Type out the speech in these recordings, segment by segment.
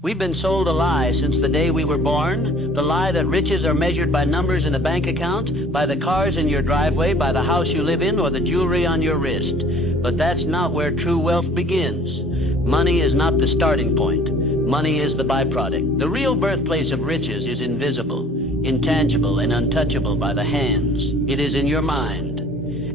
We've been sold a lie since the day we were born, the lie that riches are measured by numbers in a bank account, by the cars in your driveway, by the house you live in, or the jewelry on your wrist. But that's not where true wealth begins. Money is not the starting point. Money is the byproduct. The real birthplace of riches is invisible, intangible, and untouchable by the hands. It is in your mind.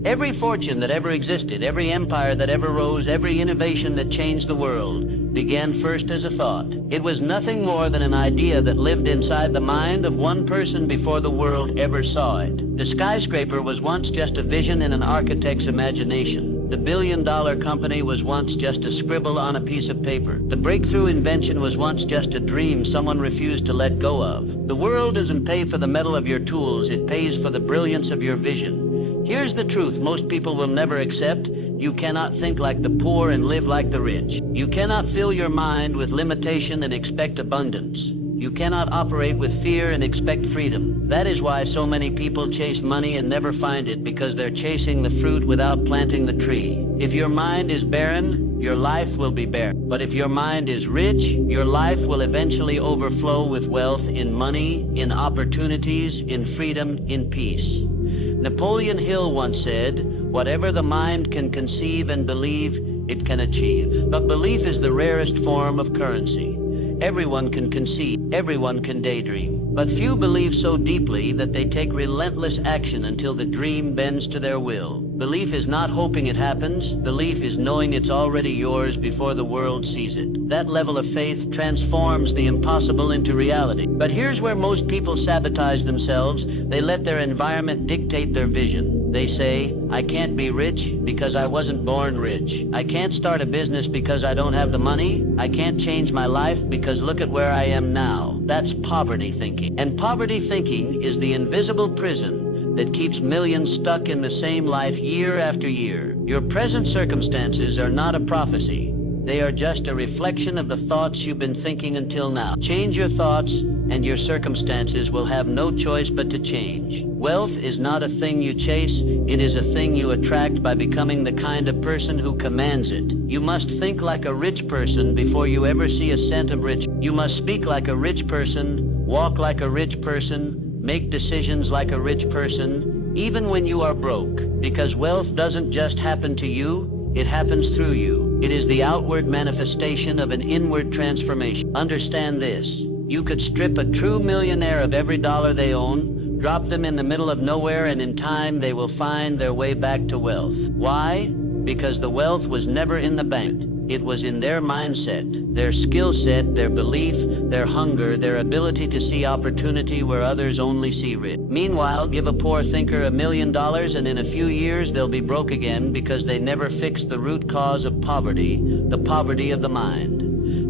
Every fortune that ever existed, every empire that ever rose, every innovation that changed the world began first as a thought. It was nothing more than an idea that lived inside the mind of one person before the world ever saw it. The skyscraper was once just a vision in an architect's imagination. The billion-dollar company was once just a scribble on a piece of paper. The breakthrough invention was once just a dream someone refused to let go of. The world doesn't pay for the metal of your tools, it pays for the brilliance of your vision. Here's the truth most people will never accept. You cannot think like the poor and live like the rich. You cannot fill your mind with limitation and expect abundance. You cannot operate with fear and expect freedom. That is why so many people chase money and never find it, because they're chasing the fruit without planting the tree. If your mind is barren, your life will be barren. But if your mind is rich, your life will eventually overflow with wealth in money, in opportunities, in freedom, in peace. Napoleon Hill once said, "Whatever the mind can conceive and believe, it can achieve." But belief is the rarest form of currency. Everyone can conceive, everyone can daydream. But few believe so deeply that they take relentless action until the dream bends to their will. Belief is not hoping it happens. Belief is knowing it's already yours before the world sees it. That level of faith transforms the impossible into reality. But here's where most people sabotage themselves. They let their environment dictate their vision. They say, "I can't be rich because I wasn't born rich. I can't start a business because I don't have the money. I can't change my life because look at where I am now." That's poverty thinking. And poverty thinking is the invisible prison that keeps millions stuck in the same life year after year. Your present circumstances are not a prophecy. They are just a reflection of the thoughts you've been thinking until now. Change your thoughts, and your circumstances will have no choice but to change. Wealth is not a thing you chase, it is a thing you attract by becoming the kind of person who commands it. You must think like a rich person before you ever see a cent of rich. You must speak like a rich person, walk like a rich person, make decisions like a rich person, even when you are broke. Because wealth doesn't just happen to you, it happens through you. It is the outward manifestation of an inward transformation. Understand this. You could strip a true millionaire of every dollar they own, drop them in the middle of nowhere, and in time they will find their way back to wealth. Why? Because the wealth was never in the bank. It was in their mindset, their skill set, their belief, their hunger, their ability to see opportunity where others only see risk. Meanwhile, give a poor thinker $1 million and in a few years they'll be broke again because they never fixed the root cause of poverty, the poverty of the mind.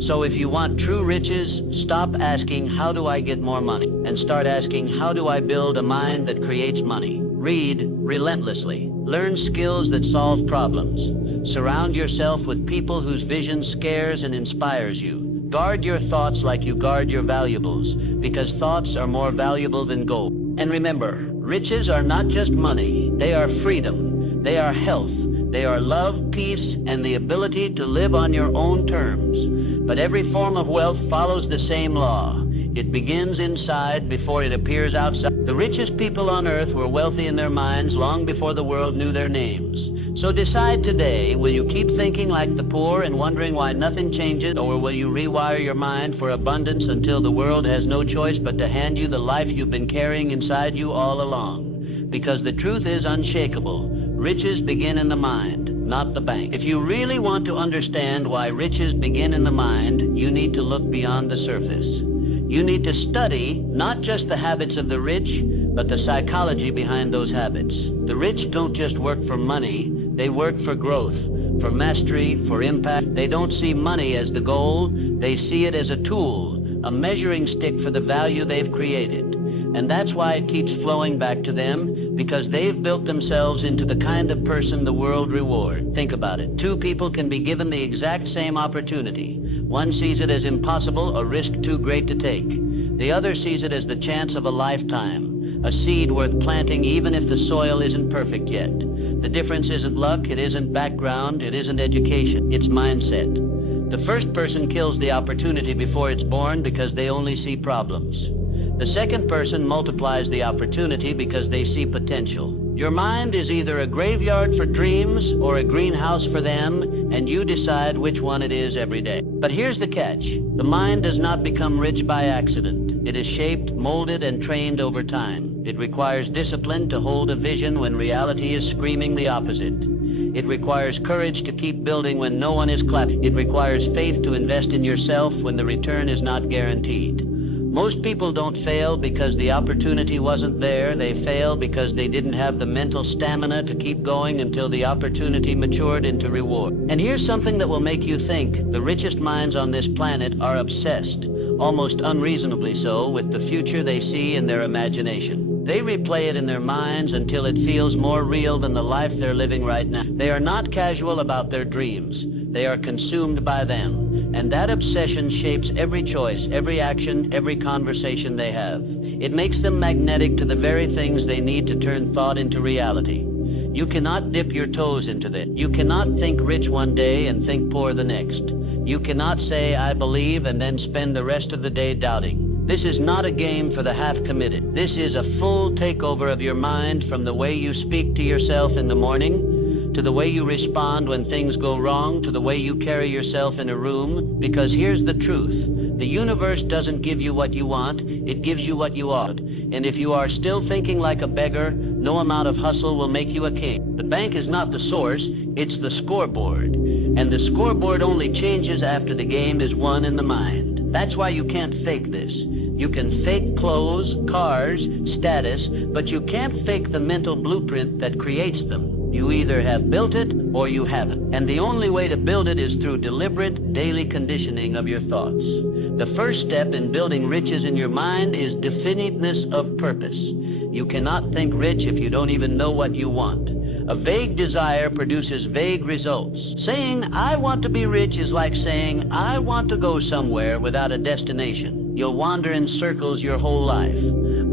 So if you want true riches, stop asking, "How do I get more money?" and start asking, "How do I build a mind that creates money?" Read relentlessly. Learn skills that solve problems. Surround yourself with people whose vision scares and inspires you. Guard your thoughts like you guard your valuables, because thoughts are more valuable than gold. And remember, riches are not just money. They are freedom. They are health. They are love, peace, and the ability to live on your own terms. But every form of wealth follows the same law. It begins inside before it appears outside. The richest people on earth were wealthy in their minds long before the world knew their names. So decide today, will you keep thinking like the poor and wondering why nothing changes, or will you rewire your mind for abundance until the world has no choice but to hand you the life you've been carrying inside you all along? Because the truth is unshakable. Riches begin in the mind, not the bank. If you really want to understand why riches begin in the mind, you need to look beyond the surface. You need to study not just the habits of the rich, but the psychology behind those habits. The rich don't just work for money, they work for growth, for mastery, for impact. They don't see money as the goal, they see it as a tool, a measuring stick for the value they've created. And that's why it keeps flowing back to them, because they've built themselves into the kind of person the world rewards. Think about it. Two people can be given the exact same opportunity. One sees it as impossible, a risk too great to take. The other sees it as the chance of a lifetime, a seed worth planting even if the soil isn't perfect yet. The difference isn't luck, it isn't background, it isn't education, it's mindset. The first person kills the opportunity before it's born because they only see problems. The second person multiplies the opportunity because they see potential. Your mind is either a graveyard for dreams or a greenhouse for them, and you decide which one it is every day. But here's the catch. The mind does not become rich by accident. It is shaped, molded, and trained over time. It requires discipline to hold a vision when reality is screaming the opposite. It requires courage to keep building when no one is clapping. It requires faith to invest in yourself when the return is not guaranteed. Most people don't fail because the opportunity wasn't there. They fail because they didn't have the mental stamina to keep going until the opportunity matured into reward. And here's something that will make you think. The richest minds on this planet are obsessed, almost unreasonably so, with the future they see in their imagination. They replay it in their minds until it feels more real than the life they're living right now. They are not casual about their dreams. They are consumed by them. And that obsession shapes every choice, every action, every conversation they have. It makes them magnetic to the very things they need to turn thought into reality. You cannot dip your toes into this. You cannot think rich one day and think poor the next. You cannot say, I believe, and then spend the rest of the day doubting. This is not a game for the half-committed. This is a full takeover of your mind, from the way you speak to yourself in the morning, to the way you respond when things go wrong, to the way you carry yourself in a room. Because here's the truth. The universe doesn't give you what you want, it gives you what you ought. And if you are still thinking like a beggar, no amount of hustle will make you a king. The bank is not the source, it's the scoreboard. And the scoreboard only changes after the game is won in the mind. That's why you can't fake this. You can fake clothes, cars, status, but you can't fake the mental blueprint that creates them. You either have built it or you haven't. And the only way to build it is through deliberate, daily conditioning of your thoughts. The first step in building riches in your mind is definiteness of purpose. You cannot think rich if you don't even know what you want. A vague desire produces vague results. Saying, I want to be rich is like saying, I want to go somewhere without a destination. You'll wander in circles your whole life.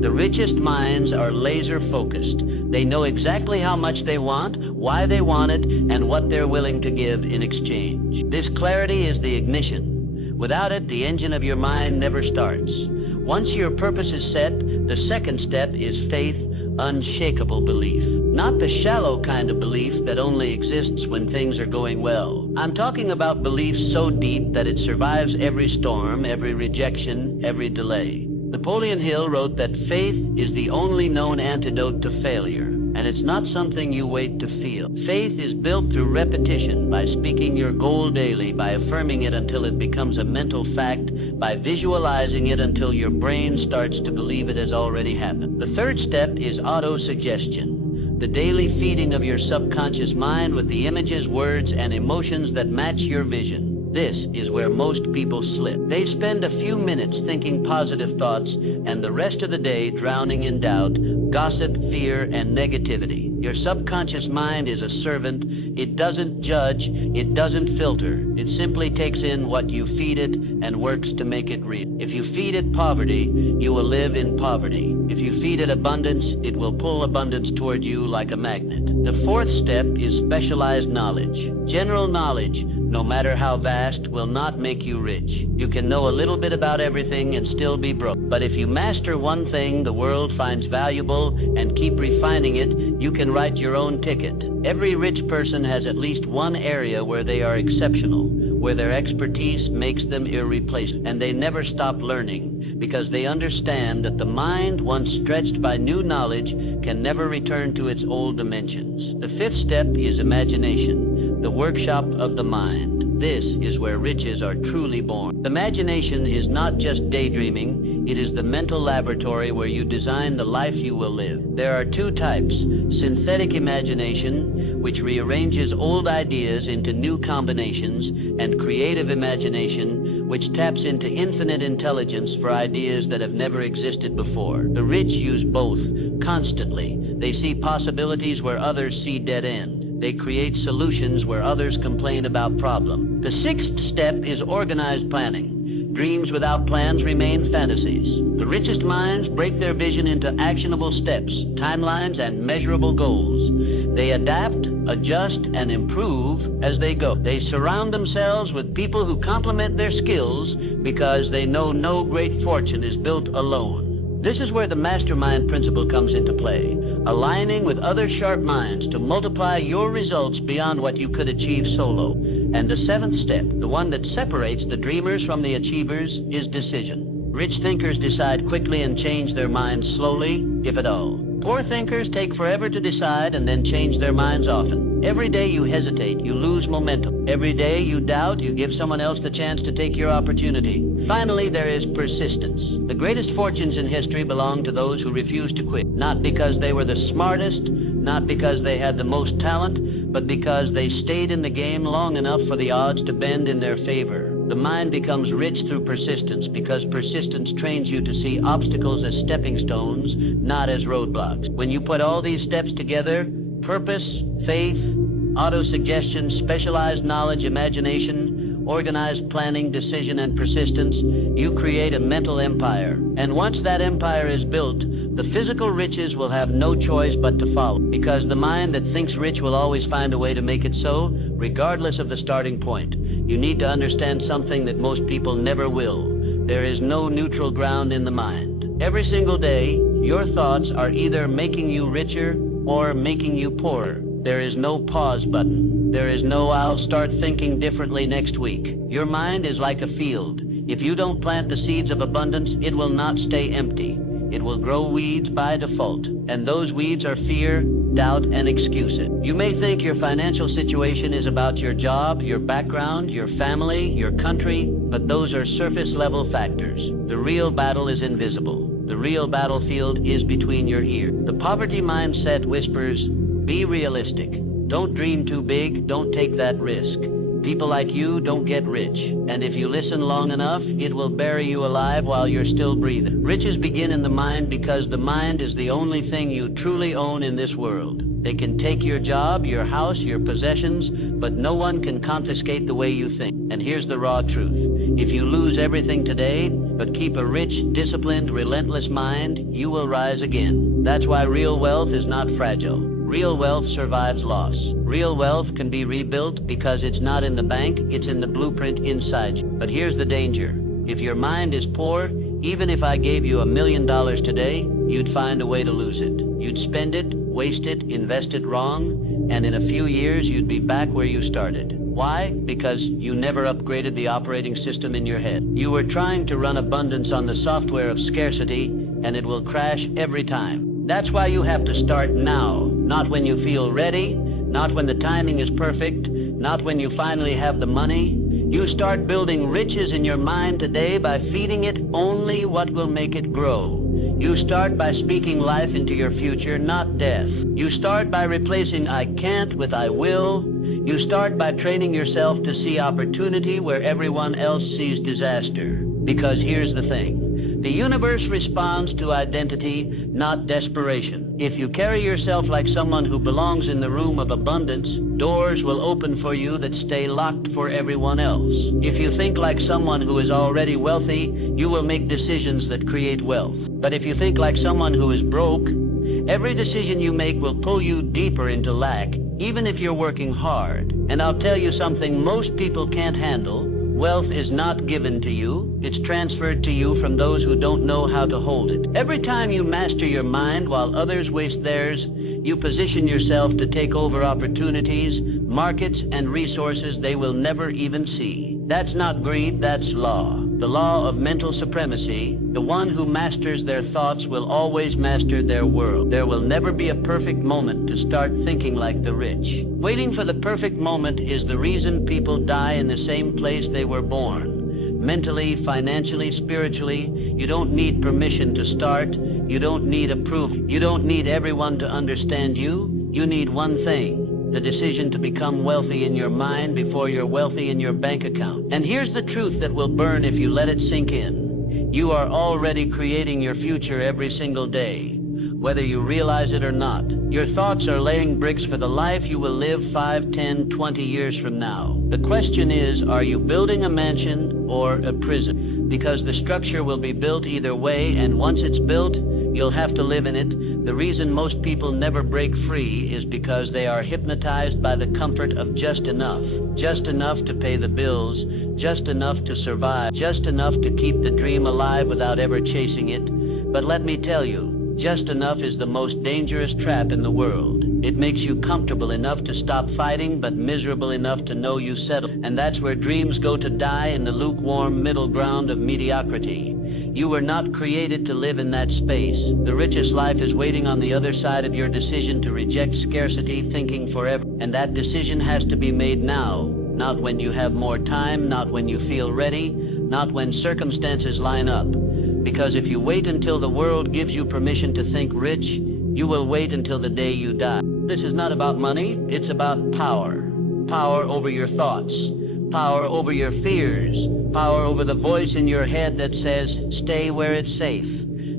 The richest minds are laser-focused. They know exactly how much they want, why they want it, and what they're willing to give in exchange. This clarity is the ignition. Without it, the engine of your mind never starts. Once your purpose is set, the second step is faith, unshakable belief. Not the shallow kind of belief that only exists when things are going well. I'm talking about belief so deep that it survives every storm, every rejection, every delay. Napoleon Hill wrote that faith is the only known antidote to failure, and it's not something you wait to feel. Faith is built through repetition, by speaking your goal daily, by affirming it until it becomes a mental fact, by visualizing it until your brain starts to believe it has already happened. The third step is auto-suggestion, the daily feeding of your subconscious mind with the images, words, and emotions that match your vision. This is where most people slip. They spend a few minutes thinking positive thoughts and the rest of the day drowning in doubt, gossip, fear, and negativity. Your subconscious mind is a servant. It doesn't judge. It doesn't filter. It simply takes in what you feed it and works to make it real. If you feed it poverty, you will live in poverty. If you feed it abundance, it will pull abundance toward you like a magnet. The fourth step is specialized knowledge. General knowledge, no matter how vast, will not make you rich. You can know a little bit about everything and still be broke. But if you master one thing the world finds valuable and keep refining it, you can write your own ticket. Every rich person has at least one area where they are exceptional, where their expertise makes them irreplaceable. And they never stop learning because they understand that the mind, once stretched by new knowledge, can never return to its old dimensions. The fifth step is imagination, the workshop of the mind. This is where riches are truly born. Imagination is not just daydreaming, it is the mental laboratory where you design the life you will live. There are two types: synthetic imagination, which rearranges old ideas into new combinations, and creative imagination, which taps into infinite intelligence for ideas that have never existed before. The rich use both constantly. They see possibilities where others see dead end. They create solutions where others complain about problems. The sixth step is organized planning. Dreams without plans remain fantasies. The richest minds break their vision into actionable steps, timelines, and measurable goals. They adapt, adjust, and improve as they go. They surround themselves with people who complement their skills because they know no great fortune is built alone. This is where the mastermind principle comes into play, aligning with other sharp minds to multiply your results beyond what you could achieve solo. And the seventh step, the one that separates the dreamers from the achievers, is decision. Rich thinkers decide quickly and change their minds slowly, if at all. Poor thinkers take forever to decide and then change their minds often. Every day you hesitate, you lose momentum. Every day you doubt, you give someone else the chance to take your opportunity. Finally, there is persistence. The greatest fortunes in history belong to those who refuse to quit, not because they were the smartest, not because they had the most talent, but because they stayed in the game long enough for the odds to bend in their favor. The mind becomes rich through persistence because persistence trains you to see obstacles as stepping stones, not as roadblocks. When you put all these steps together, purpose, faith, autosuggestion, specialized knowledge, imagination, organized planning, decision, and persistence, you create a mental empire. And once that empire is built, the physical riches will have no choice but to follow, because the mind that thinks rich will always find a way to make it so, regardless of the starting point. You need to understand something that most people never will. There is no neutral ground in the mind. Every single day, your thoughts are either making you richer or making you poorer. There is no pause button. There is no "I'll start thinking differently next week." Your mind is like a field. If you don't plant the seeds of abundance, it will not stay empty. It will grow weeds by default, and those weeds are fear, doubt, and excuses. You may think your financial situation is about your job, your background, your family, your country, but those are surface-level factors. The real battle is invisible. The real battlefield is between your ears. The poverty mindset whispers, "Be realistic. Don't dream too big. Don't take that risk. People like you don't get rich, and if you listen long enough, it will bury you alive while you're still breathing." Riches begin in the mind because the mind is the only thing you truly own in this world. They can take your job, your house, your possessions, but no one can confiscate the way you think. And here's the raw truth. If you lose everything today, but keep a rich, disciplined, relentless mind, you will rise again. That's why real wealth is not fragile. Real wealth survives loss. Real wealth can be rebuilt because it's not in the bank, it's in the blueprint inside you. But here's the danger. If your mind is poor, even if I gave you $1 million today, you'd find a way to lose it. You'd spend it, waste it, invest it wrong, and in a few years you'd be back where you started. Why? Because you never upgraded the operating system in your head. You were trying to run abundance on the software of scarcity, and it will crash every time. That's why you have to start now, not when you feel ready, not when the timing is perfect, not when you finally have the money. You start building riches in your mind today by feeding it only what will make it grow. You start by speaking life into your future, not death. You start by replacing "I can't" with "I will." You start by training yourself to see opportunity where everyone else sees disaster. Because here's the thing. The universe responds to identity, not desperation. If you carry yourself like someone who belongs in the room of abundance, doors will open for you that stay locked for everyone else. If you think like someone who is already wealthy, you will make decisions that create wealth. But if you think like someone who is broke, every decision you make will pull you deeper into lack, even if you're working hard. And I'll tell you something most people can't handle. Wealth is not given to you. It's transferred to you from those who don't know how to hold it. Every time you master your mind while others waste theirs, you position yourself to take over opportunities, markets, and resources they will never even see. That's not greed, that's law. The law of mental supremacy. The one who masters their thoughts will always master their world. There will never be a perfect moment to start thinking like the rich. Waiting for the perfect moment is the reason people die in the same place they were born. Mentally, financially, spiritually, you don't need permission to start. You don't need approval. You don't need everyone to understand you. You need one thing. The decision to become wealthy in your mind before you're wealthy in your bank account. And here's the truth that will burn if you let it sink in. You are already creating your future every single day, whether you realize it or not. Your thoughts are laying bricks for the life you will live 5, 10, 20 years from now. The question is, are you building a mansion or a prison? Because the structure will be built either way, and once it's built, you'll have to live in it. The reason most people never break free is because they are hypnotized by the comfort of just enough to pay the bills, just enough to survive, just enough to keep the dream alive without ever chasing it. But let me tell you, just enough is the most dangerous trap in the world. It makes you comfortable enough to stop fighting, but miserable enough to know you settle. And that's where dreams go to die, in the lukewarm middle ground of mediocrity. You were not created to live in that space. The richest life is waiting on the other side of your decision to reject scarcity thinking forever. And that decision has to be made now, not when you have more time, not when you feel ready, not when circumstances line up. Because if you wait until the world gives you permission to think rich, you will wait until the day you die. This is not about money, it's about power. Power over your thoughts, power over your fears, power over the voice in your head that says, stay where it's safe.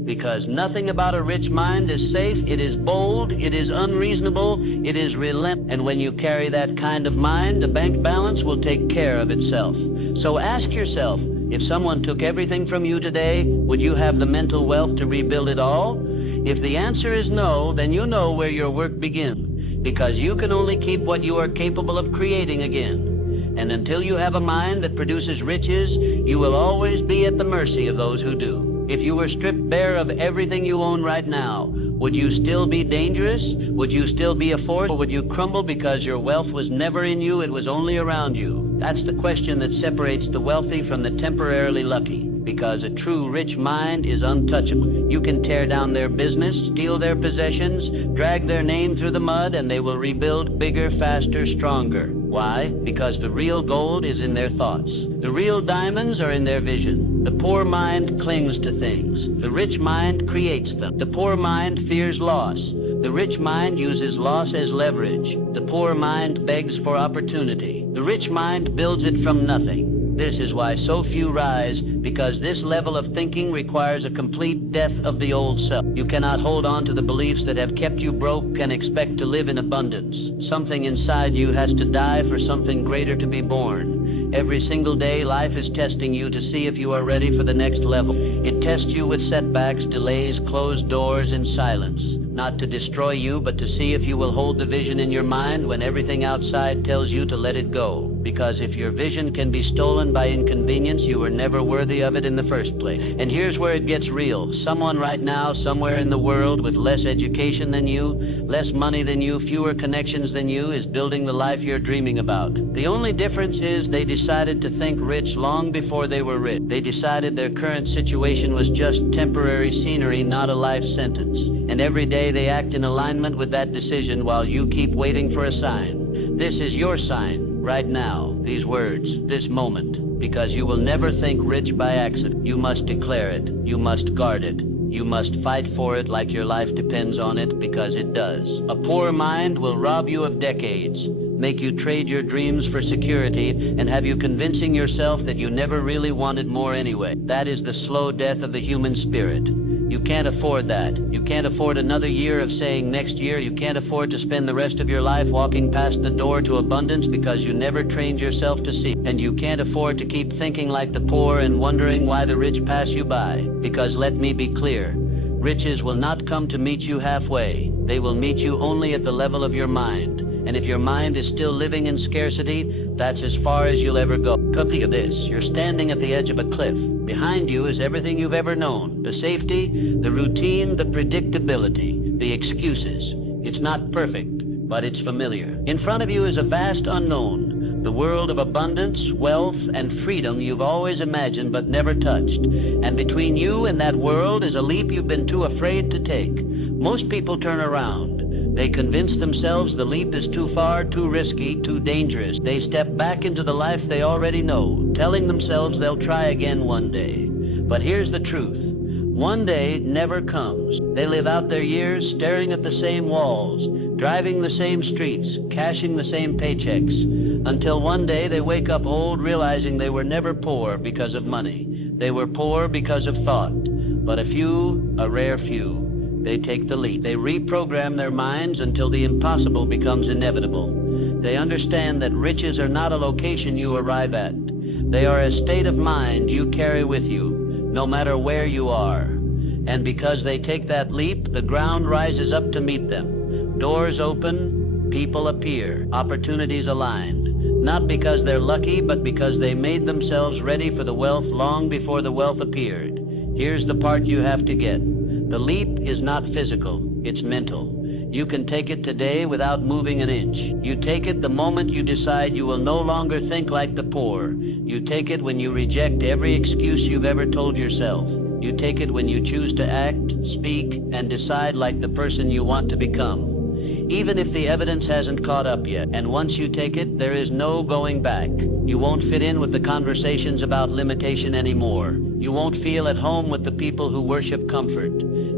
Because nothing about a rich mind is safe. It is bold, it is unreasonable, it is relentless. And when you carry that kind of mind, the bank balance will take care of itself. So ask yourself, if someone took everything from you today, would you have the mental wealth to rebuild it all? If the answer is no, then you know where your work begins. Because you can only keep what you are capable of creating again. And until you have a mind that produces riches, you will always be at the mercy of those who do. If you were stripped bare of everything you own right now, would you still be dangerous? Would you still be a force? Or would you crumble because your wealth was never in you, it was only around you? That's the question that separates the wealthy from the temporarily lucky. Because a true rich mind is untouchable. You can tear down their business, steal their possessions, drag their name through the mud, and they will rebuild bigger, faster, stronger. Why? Because the real gold is in their thoughts. The real diamonds are in their vision. The poor mind clings to things. The rich mind creates them. The poor mind fears loss. The rich mind uses loss as leverage. The poor mind begs for opportunity. The rich mind builds it from nothing. This is why so few rise, because this level of thinking requires a complete death of the old self. You cannot hold on to the beliefs that have kept you broke and expect to live in abundance. Something inside you has to die for something greater to be born. Every single day, life is testing you to see if you are ready for the next level. It tests you with setbacks, delays, closed doors, and silence. Not to destroy you, but to see if you will hold the vision in your mind when everything outside tells you to let it go. Because if your vision can be stolen by inconvenience, you were never worthy of it in the first place. And here's where it gets real. Someone right now, somewhere in the world, with less education than you, less money than you, fewer connections than you, is building the life you're dreaming about. The only difference is they decided to think rich long before they were rich. They decided their current situation was just temporary scenery, not a life sentence. And every day they act in alignment with that decision while you keep waiting for a sign. This is your sign. Right now, these words, this moment, because you will never think rich by accident. You must declare it. You must guard it. You must fight for it like your life depends on it, because it does. A poor mind will rob you of decades, make you trade your dreams for security, and have you convincing yourself that you never really wanted more anyway. That is the slow death of the human spirit. You can't afford that. You can't afford another year of saying next year. You can't afford to spend the rest of your life walking past the door to abundance because you never trained yourself to see. And you can't afford to keep thinking like the poor and wondering why the rich pass you by. Because let me be clear, riches will not come to meet you halfway. They will meet you only at the level of your mind. And if your mind is still living in scarcity, that's as far as you'll ever go. Think of this. You're standing at the edge of a cliff. Behind you is everything you've ever known. The safety, the routine, the predictability, the excuses. It's not perfect, but it's familiar. In front of you is a vast unknown. The world of abundance, wealth, and freedom you've always imagined but never touched. And between you and that world is a leap you've been too afraid to take. Most people turn around. They convince themselves the leap is too far, too risky, too dangerous. They step back into the life they already know, telling themselves they'll try again one day. But here's the truth. One day never comes. They live out their years staring at the same walls, driving the same streets, cashing the same paychecks, until one day they wake up old realizing they were never poor because of money. They were poor because of thought. But a few, a rare few, they take the leap. They reprogram their minds until the impossible becomes inevitable. They understand that riches are not a location you arrive at. They are a state of mind you carry with you, no matter where you are. And because they take that leap, the ground rises up to meet them. Doors open, people appear, opportunities aligned. Not because they're lucky, but because they made themselves ready for the wealth long before the wealth appeared. Here's the part you have to get. The leap is not physical, it's mental. You can take it today without moving an inch. You take it the moment you decide you will no longer think like the poor. You take it when you reject every excuse you've ever told yourself. You take it when you choose to act, speak, and decide like the person you want to become. Even if the evidence hasn't caught up yet. And once you take it, there is no going back. You won't fit in with the conversations about limitation anymore. You won't feel at home with the people who worship comfort.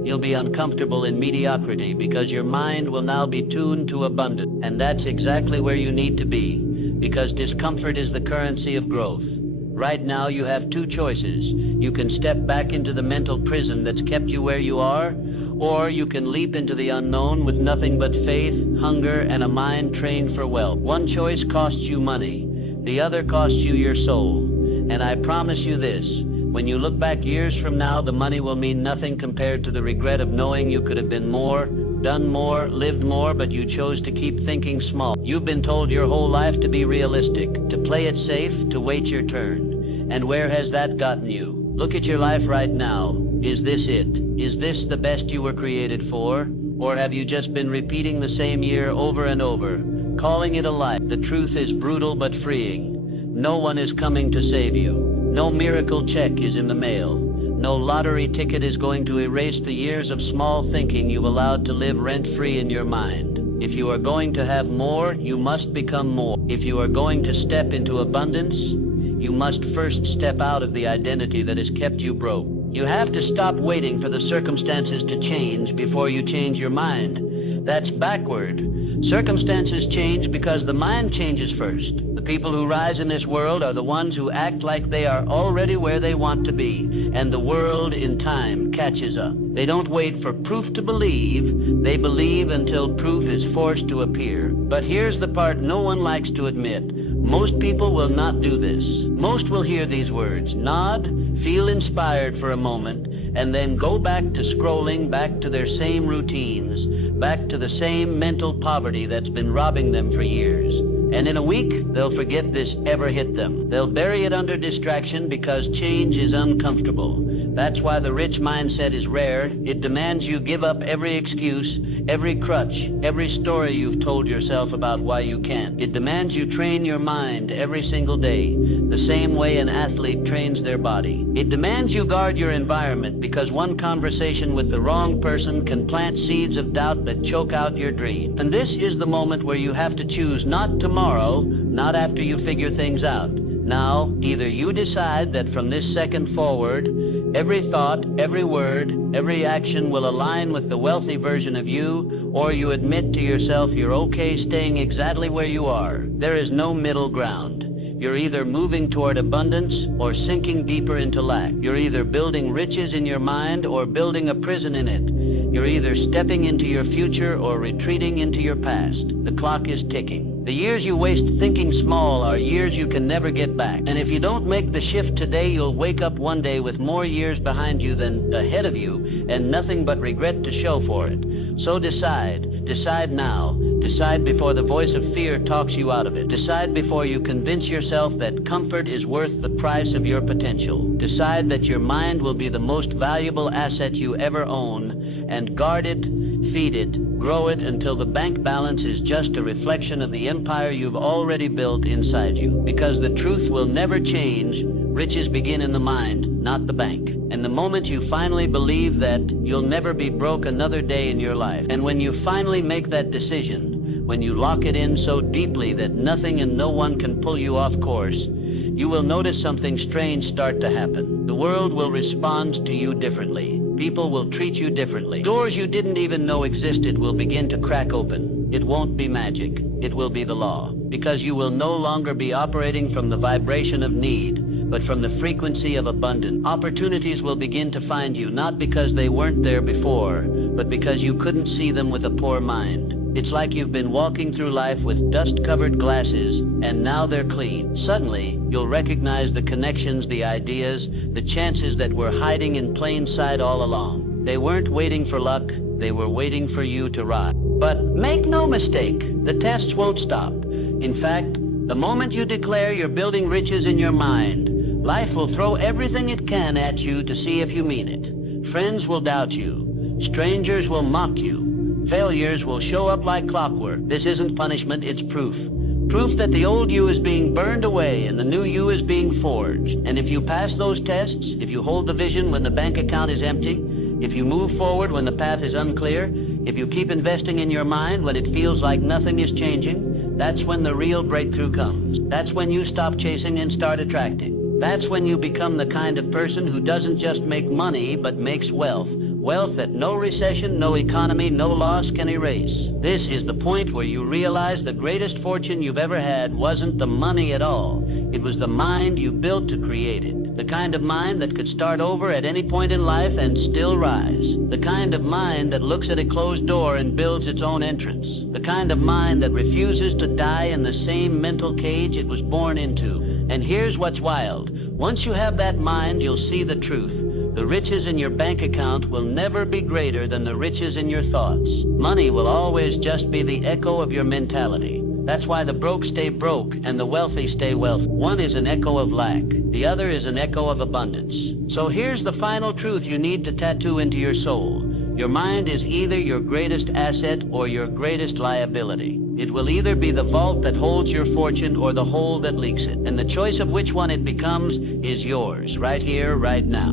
You'll be uncomfortable in mediocrity because your mind will now be tuned to abundance. And that's exactly where you need to be, because discomfort is the currency of growth. Right now you have two choices. You can step back into the mental prison that's kept you where you are, or you can leap into the unknown with nothing but faith, hunger, and a mind trained for wealth. One choice costs you money. The other costs you your soul. And I promise you this, when you look back years from now, the money will mean nothing compared to the regret of knowing you could have been more, done more, lived more, but you chose to keep thinking small. You've been told your whole life to be realistic, to play it safe, to wait your turn. And where has that gotten you? Look at your life right now. Is this it? Is this the best you were created for? Or have you just been repeating the same year over and over, calling it a life? The truth is brutal but freeing. No one is coming to save you. No miracle check is in the mail. No lottery ticket is going to erase the years of small thinking you've allowed to live rent-free in your mind. If you are going to have more, you must become more. If you are going to step into abundance, you must first step out of the identity that has kept you broke. You have to stop waiting for the circumstances to change before you change your mind. That's backward. Circumstances change because the mind changes first. The people who rise in this world are the ones who act like they are already where they want to be, and the world in time catches up. They don't wait for proof to believe. They believe until proof is forced to appear. But here's the part no one likes to admit. Most people will not do this. Most will hear these words, nod, feel inspired for a moment, and then go back to scrolling back to their same routines, back to the same mental poverty that's been robbing them for years. And in a week, they'll forget this ever hit them. They'll bury it under distraction because change is uncomfortable. That's why the rich mindset is rare. It demands you give up every excuse, every crutch, every story you've told yourself about why you can't. It demands you train your mind every single day, the same way an athlete trains their body. It demands you guard your environment because one conversation with the wrong person can plant seeds of doubt that choke out your dream. And this is the moment where you have to choose not tomorrow, not after you figure things out. Now, either you decide that from this second forward, every thought, every word, every action will align with the wealthy version of you, or you admit to yourself you're okay staying exactly where you are. There is no middle ground. You're either moving toward abundance or sinking deeper into lack. You're either building riches in your mind or building a prison in it. You're either stepping into your future or retreating into your past. The clock is ticking. The years you waste thinking small are years you can never get back. And if you don't make the shift today, you'll wake up one day with more years behind you than ahead of you, and nothing but regret to show for it. So decide. Decide now. Decide before the voice of fear talks you out of it. Decide before you convince yourself that comfort is worth the price of your potential. Decide that your mind will be the most valuable asset you ever own, and guard it, feed it, grow it until the bank balance is just a reflection of the empire you've already built inside you. Because the truth will never change. Riches begin in the mind, not the bank. And the moment you finally believe that, you'll never be broke another day in your life. And when you finally make that decision, when you lock it in so deeply that nothing and no one can pull you off course, you will notice something strange start to happen. The world will respond to you differently. People will treat you differently. Doors you didn't even know existed will begin to crack open. It won't be magic. It will be the law. Because you will no longer be operating from the vibration of need, but from the frequency of abundance. Opportunities will begin to find you, not because they weren't there before, but because you couldn't see them with a poor mind. It's like you've been walking through life with dust-covered glasses, and now they're clean. Suddenly, you'll recognize the connections, the ideas, the chances that were hiding in plain sight all along. They weren't waiting for luck, they were waiting for you to rise. But make no mistake, the tests won't stop. In fact, the moment you declare you're building riches in your mind, life will throw everything it can at you to see if you mean it. Friends will doubt you. Strangers will mock you. Failures will show up like clockwork. This isn't punishment, it's proof. Proof that the old you is being burned away and the new you is being forged. And if you pass those tests, if you hold the vision when the bank account is empty, if you move forward when the path is unclear, if you keep investing in your mind when it feels like nothing is changing, that's when the real breakthrough comes. That's when you stop chasing and start attracting. That's when you become the kind of person who doesn't just make money, but makes wealth. Wealth that no recession, no economy, no loss can erase. This is the point where you realize the greatest fortune you've ever had wasn't the money at all. It was the mind you built to create it. The kind of mind that could start over at any point in life and still rise. The kind of mind that looks at a closed door and builds its own entrance. The kind of mind that refuses to die in the same mental cage it was born into. And here's what's wild. Once you have that mind, you'll see the truth. The riches in your bank account will never be greater than the riches in your thoughts. Money will always just be the echo of your mentality. That's why the broke stay broke and the wealthy stay wealthy. One is an echo of lack. The other is an echo of abundance. So here's the final truth you need to tattoo into your soul. Your mind is either your greatest asset or your greatest liability. It will either be the vault that holds your fortune or the hole that leaks it. And the choice of which one it becomes is yours, right here, right now.